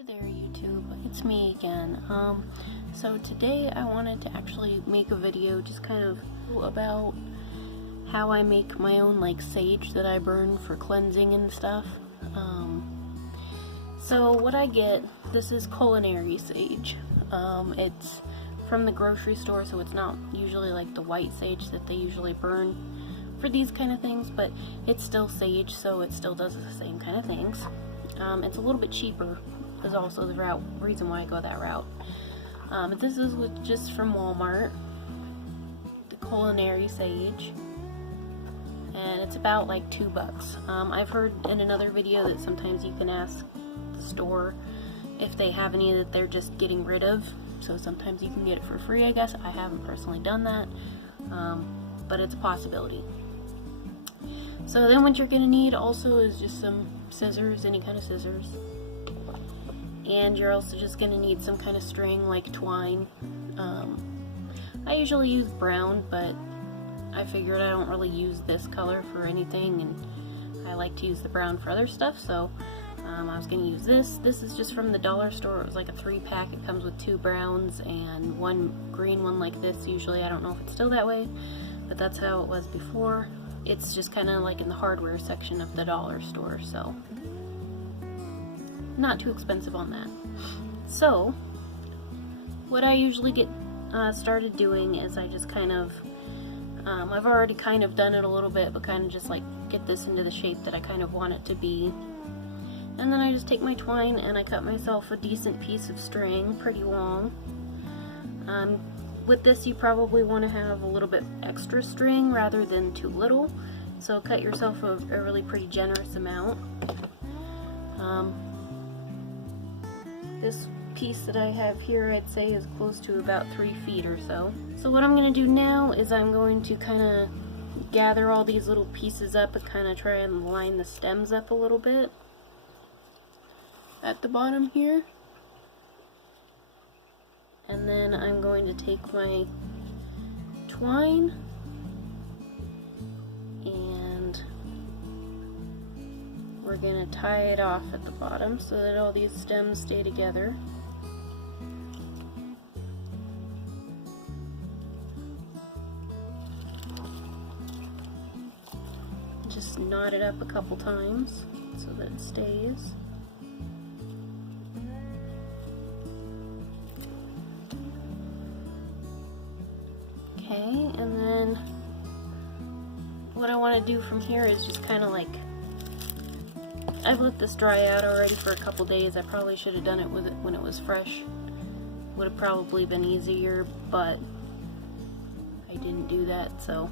Hey there YouTube, it's me again. So today I wanted to actually make a video just kind of about how I make my own like sage that I burn for cleansing and stuff. So what I get, this is Culinary sage. It's from the grocery store, so it's not usually like the white sage that they usually burn for these kind of things, but it's still sage, so it still does the same kind of things. It's a little bit cheaper is also the reason why I go that route. This is just from Walmart, the Culinary sage, and it's about like $2. I've heard in another video that sometimes you can ask the store if they have any that they're just getting rid of, so sometimes you can get it for free, I guess. I haven't personally done that, but it's a possibility. So then what you're going to need also is just some scissors, any kind of scissors. And you're also just going to need some kind of string like twine. I usually use brown, but I figured I don't really use this color for anything, and I like to use the brown for other stuff, so I was going to use this. This is just from the dollar store. It was like a 3-pack. It comes with 2 browns and 1 green one like this. Usually, I don't know if it's still that way, but that's how it was before. It's just kind of like in the hardware section of the dollar store, so not too expensive on that. So what I usually get started doing is I just kind of I've already kind of done it a little bit, but kind of just like get this into the shape that I kind of want it to be, and then I just take my twine and I cut myself a decent piece of string, pretty long. With this you probably want to have a little bit extra string rather than too little, so cut yourself a really pretty generous amount. This piece that I have here, I'd say, is close to about 3 feet or so. So what I'm going to do now is I'm going to kind of gather all these little pieces up and kind of try and line the stems up a little bit at the bottom here. And then I'm going to take my twine and we're going to tie it off at the bottom so that all these stems stay together. Just knot it up a couple times so that it stays. Okay, and then what I want to do from here is just kind of like, I've let this dry out already for a couple days. I probably should have done it with it when it was fresh. Would have probably been easier, but I didn't do that. So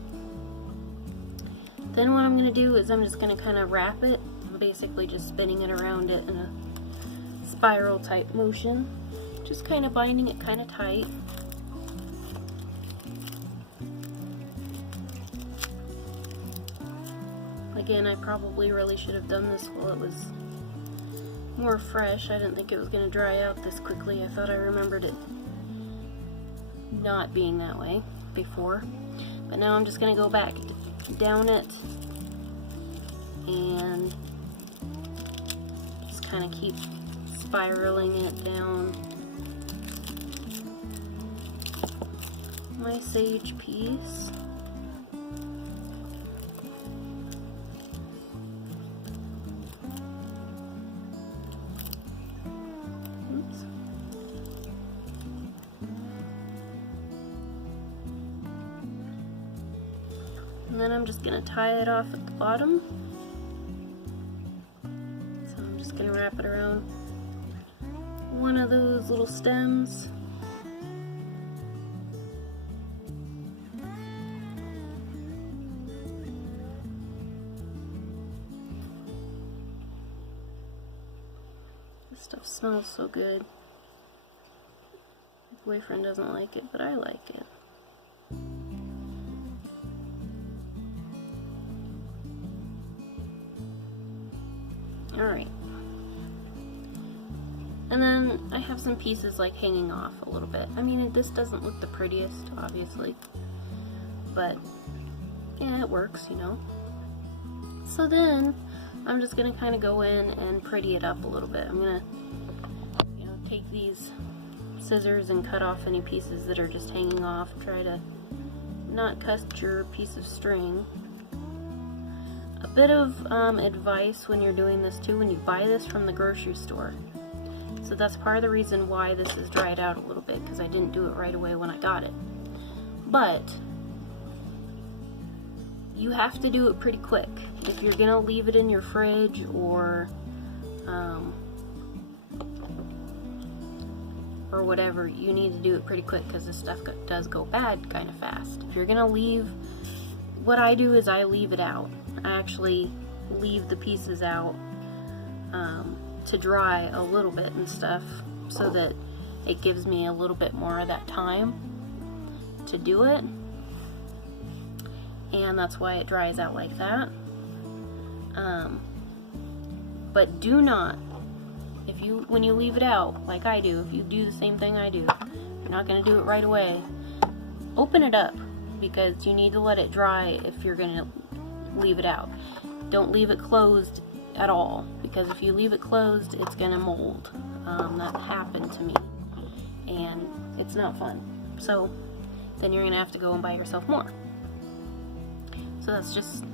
then what I'm going to do is I'm just going to kind of wrap it. I'm basically just spinning it around it in a spiral type motion, just kind of binding it kind of tight. Again, I probably really should have done this while it was more fresh. I didn't think it was going to dry out this quickly. I thought I remembered it not being that way before. But now I'm just going to go back down it and just kind of keep spiraling it down my sage piece. And then I'm just going to tie it off at the bottom. So I'm just going to wrap it around one of those little stems. This stuff smells so good. My boyfriend doesn't like it, but I like it. Alright, and then I have some pieces like hanging off a little bit. I mean, this doesn't look the prettiest, obviously, but yeah, it works, you know. So then I'm just going to kind of go in and pretty it up a little bit. I'm going to take these scissors and cut off any pieces that are just hanging off. Try to not cut your piece of string. A bit of advice when you're doing this too, when you buy this from the grocery store. So that's part of the reason why this is dried out a little bit, because I didn't do it right away when I got it. But you have to do it pretty quick. If you're gonna leave it in your fridge or whatever, you need to do it pretty quick because this stuff does go bad kind of fast. If you're gonna leave, what I do is I leave it out. I actually leave the pieces out to dry a little bit and stuff, so that it gives me a little bit more of that time to do it, and that's why it dries out like that. But do not, when you leave it out like I do, if you do the same thing I do, you're not going to do it right away, open it up, because you need to let it dry if you're going to leave it out. Don't leave it closed at all, because if you leave it closed, it's going to mold. That happened to me, and it's not fun. So then you're going to have to go and buy yourself more. So that's just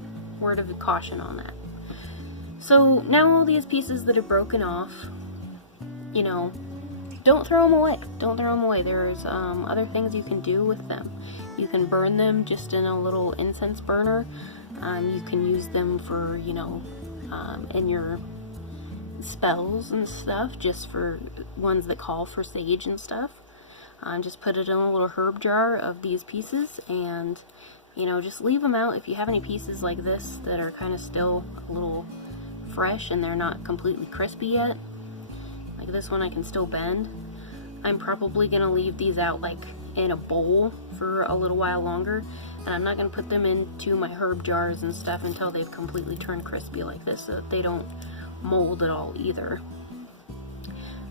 word of caution on that. So now all these pieces that are broken off, you know, don't throw them away. Don't throw them away. There's other things you can do with them. You can burn them just in a little incense burner. You can use them for, you know, in your spells and stuff, just for ones that call for sage and stuff. Just put it in a little herb jar of these pieces, and, you know, just leave them out. If you have any pieces like this that are kind of still a little fresh and they're not completely crispy yet, like this one I can still bend, I'm probably gonna leave these out like in a bowl for a little while longer, and I'm not gonna put them into my herb jars and stuff until they've completely turned crispy like this, so that they don't mold at all either.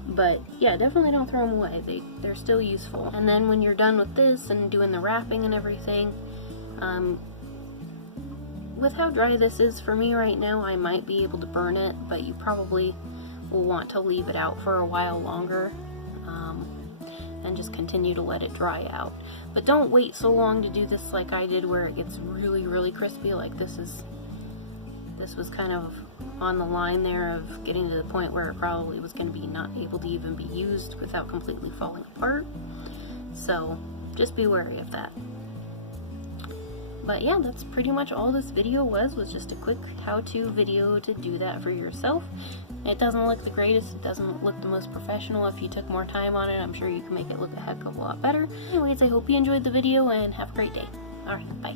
But yeah, definitely don't throw them away. They're still useful. And then when you're done with this and doing the wrapping and everything, with how dry this is for me right now, I might be able to burn it, but you probably will want to leave it out for a while longer, and just continue to let it dry out. But don't wait so long to do this like I did, where it gets really, really crispy. Like this was kind of on the line there of getting to the point where it probably was going to be not able to even be used without completely falling apart. So just be wary of that. But yeah, that's pretty much all this video was just a quick how-to video to do that for yourself. It doesn't look the greatest, it doesn't look the most professional. If you took more time on it, I'm sure you can make it look a heck of a lot better. Anyways, I hope you enjoyed the video and have a great day. Alright, bye.